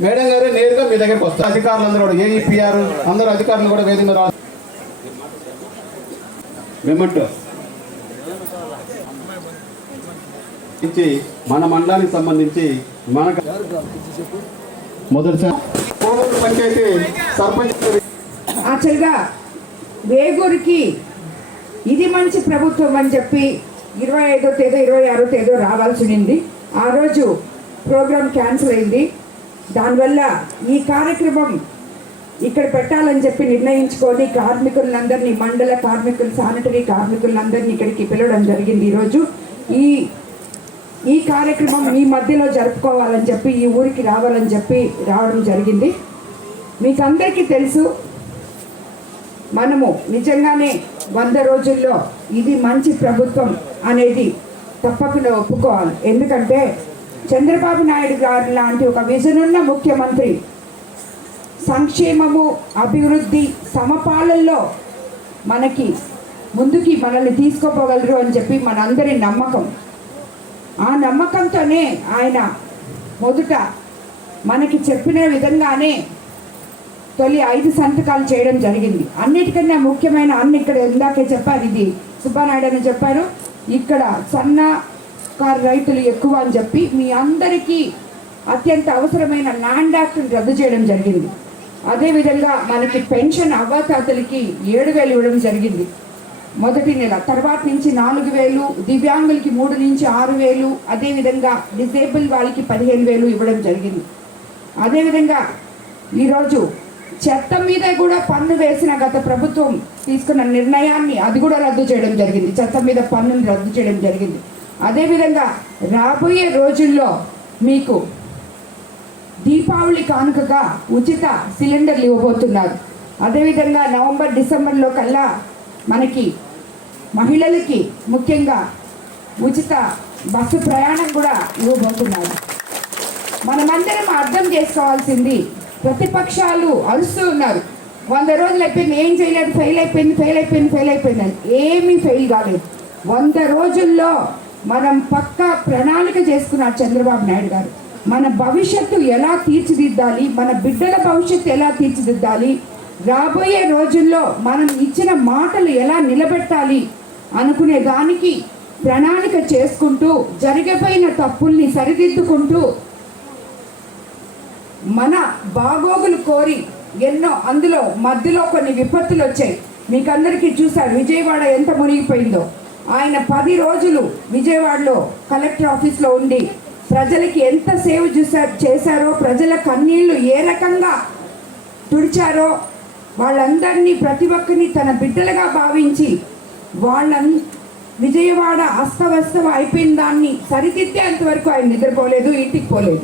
Madam గారు నేరుగా మీ దగ్గరికి వస్తారు. అధికారులందరూ కూడా ఏఈపిఆర్ అందరు అధికారులు కూడా వేదిక రా ఇచ్చి మన మండలానికి సంబంధించి మన మొదటిసారి కోవూరు పంచాయతీ సర్పంచ్ యాక్చువల్గా వేగూరికి ఇది మంచి ప్రభుత్వం అని చెప్పి ఇరవై ఐదో తేదీ ఇరవై ఆరో తేదీ రావాల్సి ఉండింది. ఆ రోజు ప్రోగ్రామ్ క్యాన్సిల్ అయింది. దానివల్ల ఈ కార్యక్రమం ఇక్కడ పెట్టాలని చెప్పి నిర్ణయించుకొని కార్మికులందరినీ మండల కార్మికులు శానిటరీ కార్మికులందరినీ ఇక్కడికి పిలవడం జరిగింది ఈరోజు. ఈ ఈ కార్యక్రమం మీ మధ్యలో జరుపుకోవాలని చెప్పి ఈ ఊరికి రావాలని చెప్పి రావడం జరిగింది. మీకు అందరికీ తెలుసు మనము నిజంగానే వంద రోజుల్లో ఇది మంచి ప్రభుత్వం అనేది తప్పకుండా ఒప్పుకోవాలి. ఎందుకంటే చంద్రబాబు నాయుడు గారు లాంటి ఒక విజన్ ఉన్న ముఖ్యమంత్రి సంక్షేమము అభివృద్ధి సమపాలల్లో మనకి ముందుకి మనల్ని తీసుకోపోగలరు అని చెప్పి మనందరి నమ్మకం. ఆ నమ్మకంతోనే ఆయన మొదట మనకి చెప్పిన విధంగానే తొలి ఐదు సంతకాలు చేయడం జరిగింది. అన్నిటికన్నా ముఖ్యమైన అన్ని ఇక్కడ ఇందాకే చెప్పారు ఇది సుబ్బానాయుడు అని చెప్పారు. ఇక్కడ సన్న కారు రైతులు ఎక్కువ అని చెప్పి మీ అందరికీ అత్యంత అవసరమైన ల్యాండ్ యాక్ట్ని రద్దు చేయడం జరిగింది. అదేవిధంగా మనకి పెన్షన్ అవ్వాతాతలకి ఏడు వేలు ఇవ్వడం జరిగింది. మొదటి నెల తర్వాత నుంచి నాలుగు వేలు దివ్యాంగులకి మూడు నుంచి ఆరు వేలు అదేవిధంగా డిసేబుల్ వాళ్ళకి పదిహేను వేలు ఇవ్వడం జరిగింది. అదేవిధంగా ఈరోజు చెత్త మీద కూడా పన్ను వేసిన గత ప్రభుత్వం తీసుకున్న నిర్ణయాన్ని అది కూడా రద్దు చేయడం జరిగింది. చెత్త మీద పన్నుని రద్దు చేయడం జరిగింది. అదేవిధంగా రాబోయే రోజుల్లో మీకు దీపావళి కానుకగా ఉచిత సిలిండర్లు ఇవ్వబోతున్నారు. అదేవిధంగా నవంబర్ డిసెంబర్లో కల్లా మనకి మహిళలకి ముఖ్యంగా ఉచిత బస్సు ప్రయాణం కూడా ఇవ్వబోతున్నారు. మనమందరం అర్థం చేసుకోవాల్సింది ప్రతిపక్షాలు అరుస్తూ ఉన్నారు. వంద రోజులు అయిపోయింది ఏం చేయలేదు ఫెయిల్ అయిపోయింది ఫెయిల్ అయిపోయింది ఫెయిల్ అయిపోయింది అని ఏమీ ఫెయిల్ కాలేదు. వంద రోజుల్లో మనం పక్కా ప్రణాళిక చేసుకున్నారు చంద్రబాబు నాయుడు గారు. మన భవిష్యత్తు ఎలా తీర్చిదిద్దాలి మన బిడ్డల భవిష్యత్తు ఎలా తీర్చిదిద్దాలి రాబోయే రోజుల్లో మనం ఇచ్చిన మాటలు ఎలా నిలబెట్టాలి అనుకునే దానికి ప్రణాళిక చేసుకుంటూ జరిగిపోయిన తప్పుల్ని సరిదిద్దుకుంటూ మన బాగోగులు కోరి ఎన్నో అందులో మధ్యలో కొన్ని విపత్తులు వచ్చాయి. మీకందరికీ చూశారు విజయవాడ ఎంత మునిగిపోయిందో. ఆయన పది రోజులు విజయవాడలో కలెక్టర్ ఆఫీస్లో ఉండి ప్రజలకి ఎంత సేవ చూసారు చేశారో ప్రజల కన్నీళ్ళు ఏ రకంగా తుడిచారో వాళ్ళందరినీ ప్రతి ఒక్కరిని తన బిడ్డలుగా భావించి వాళ్ళన్ విజయవాడ అస్తవ్యస్తం అయిపోయిన దాన్ని సరిదిద్దేంత వరకు ఆయన నిద్రపోలేదు ఇంటికి పోలేదు.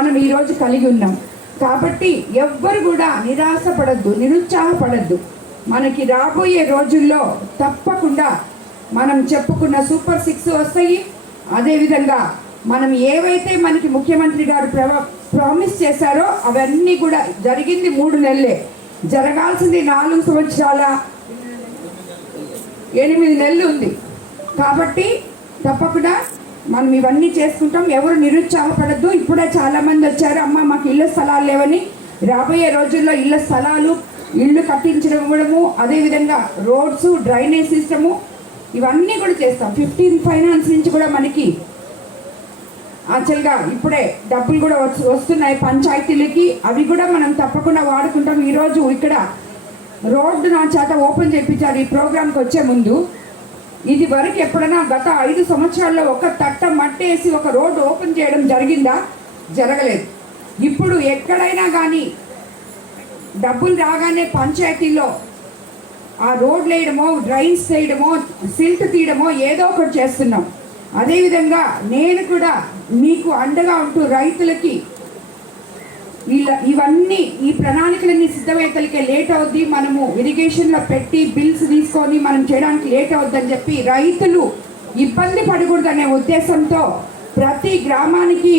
మనం ఈరోజు కలిగి ఉన్నాం. కాబట్టి ఎవ్వరు కూడా నిరాశపడద్దు నిరుత్సాహపడద్దు. మనకి రాబోయే రోజుల్లో తప్పకుండా మనం చెప్పుకున్న సూపర్ సిక్స్ వస్తాయి. అదేవిధంగా మనం ఏవైతే మనకి ముఖ్యమంత్రి గారు ప్రవ- ప్రామిస్ చేశారో అవన్నీ కూడా జరిగింది మూడు నెలలే. జరగాల్సింది నాలుగు సంవత్సరాల ఎనిమిది నెలలు ఉంది. కాబట్టి తప్పకుండా మనం ఇవన్నీ చేసుకుంటాం. ఎవరు నిరుత్సాహపడద్దు. ఇప్పుడే చాలా మంది వచ్చారు అమ్మ మాకు ఇళ్ళ స్థలాలు లేవని. రాబోయే రోజుల్లో ఇళ్ళ స్థలాలు ఇళ్ళు కట్టించడం ఇవ్వడము అదేవిధంగా రోడ్స్ డ్రైనేజ్ సిస్టము ఇవన్నీ కూడా చేస్తాం. ఫిఫ్టీన్ ఫైనాన్స్ నుంచి కూడా మనకి యాక్చువల్గా ఇప్పుడే డబ్బులు కూడా వస్తు- వస్తున్నాయి పంచాయతీలకి. అవి కూడా మనం తప్పకుండా వాడుకుంటాం. ఈరోజు ఇక్కడ రోడ్డు నా చేత ఓపెన్ చేయించారు. ఈ ప్రోగ్రామ్కి వచ్చే ముందు ఇది వరకు ఎప్పుడైనా గత ఐదు సంవత్సరాల్లో ఒక తట్ట మట్టేసి ఒక రోడ్డు ఓపెన్ చేయడం జరిగిందా? జరగలేదు. ఇప్పుడు ఎక్కడైనా కానీ డబ్బులు రాగానే పంచాయతీలో ఆ రోడ్లు వేయడమో డ్రైన్స్ వేయడమో సిల్ట్ తీయడమో ఏదో ఒకటి చేస్తున్నాం. అదేవిధంగా నేను కూడా మీకు అండగా ఉంటూ రైతులకి వీళ్ళ ఇవన్నీ ఈ ప్రణాళికలన్నీ సిద్ధమయ్యేతలకే లేట్ అవుద్ది. మనము ఇరిగేషన్లో పెట్టి బిల్స్ తీసుకొని మనం చేయడానికి లేట్ అవుద్దని చెప్పి రైతులు ఇబ్బంది పడకూడదనే ఉద్దేశంతో ప్రతి గ్రామానికి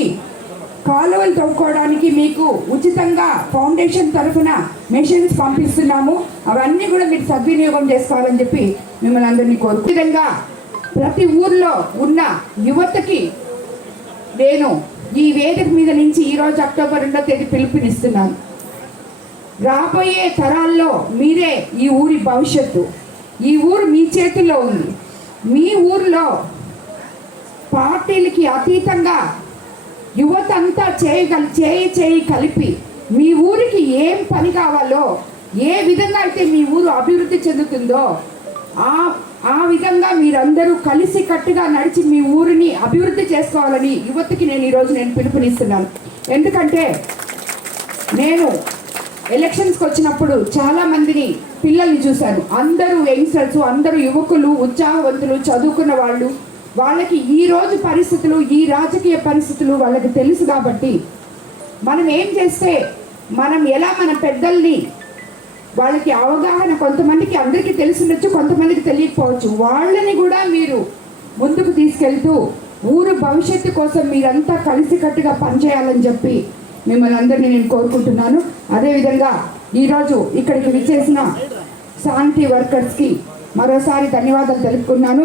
కాలువలు తవ్వుకోవడానికి మీకు ఉచితంగా ఫౌండేషన్ తరఫున మెషిన్స్ పంపిస్తున్నాము. అవన్నీ కూడా మీరు సద్వినియోగం చేసుకోవాలని చెప్పి మిమ్మల్ని అందరినీ కోరుకు విధంగా ప్రతి ఊర్లో ఉన్న యువతకి నేను ఈ వేదిక మీద నుంచి ఈరోజు అక్టోబర్ రెండో తేదీ పిలుపునిస్తున్నాను. రాబోయే తరాల్లో మీరే ఈ ఊరి భవిష్యత్తు. ఈ ఊరు మీ చేతిలో ఉంది. మీ ఊర్లో పార్టీలకి అతీతంగా యువత అంతా చేయగల చేయి చేయి కలిపి మీ ఊరికి ఏం పని కావాలో ఏ విధంగా అయితే మీ ఊరు అభివృద్ధి చెందుతుందో ఆ ఆ విధంగా మీరందరూ కలిసి కట్టుగా నడిచి మీ ఊరిని అభివృద్ధి చేసుకోవాలని యువతకి నేను ఈరోజు నేను పిలుపునిస్తున్నాను. ఎందుకంటే నేను ఎలక్షన్స్కి వచ్చినప్పుడు చాలా మందిని పిల్లల్ని చూశాను. అందరూ యంగ్స్టర్స్ అందరూ యువకులు ఉత్సాహవంతులు చదువుకున్న వాళ్ళు వాళ్ళకి ఈ రోజు పరిస్థితులు ఈ రాజకీయ పరిస్థితులు వాళ్ళకి తెలుసు కాబట్టి మనం ఏం చేస్తే మనం ఎలా మన పెద్దల్ని వాళ్ళకి అవగాహన కొంతమందికి అందరికీ తెలిసిండొచ్చు కొంతమందికి తెలియకపోవచ్చు. వాళ్ళని కూడా మీరు ముందుకు తీసుకెళ్తూ ఊరు భవిష్యత్తు కోసం మీరంతా కలిసికట్టుగా పనిచేయాలని చెప్పి మిమ్మల్ని అందరినీ నేను కోరుకుంటున్నాను. అదేవిధంగా ఈరోజు ఇక్కడికి విచ్చేసిన శాంతి వర్కర్స్కి మరోసారి ధన్యవాదాలు తెలుపుకున్నాను.